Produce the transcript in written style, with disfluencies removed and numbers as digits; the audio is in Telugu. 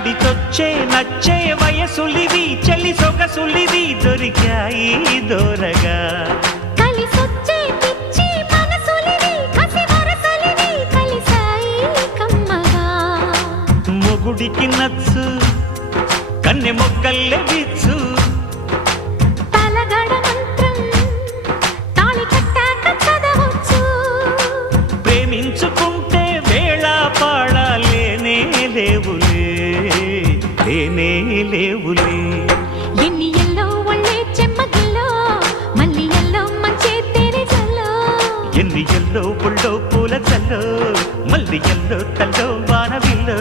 ఆడితొచ్చే నచ్చే వయసులివి చలి సొగసులివి దొరికాయి దూరగా కలిసొచ్చే పిచ్చి మనసులివి కసి వరసలివి కలిసాయి కమ్మగా మొగుడికి నచ్చు కన్నె మొగ్గల్లే విచ్చు తలగడ మంత్రం తాళి కట్టాక చదవచ్చు ప్రేమించుకుంటే వేళ పాడాలేనే లేవులే లేనే లేవులే ఎన్ని ఎల్లో ఒళ్ళే చెమ్మగిల్లో మళ్ళీ ఎల్లో మంచే తేనె జల్లో ఎన్ని ఎల్లో పుల్లో పూల చల్లో మల్లి ఎల్లో తల్లో వానవిల్లో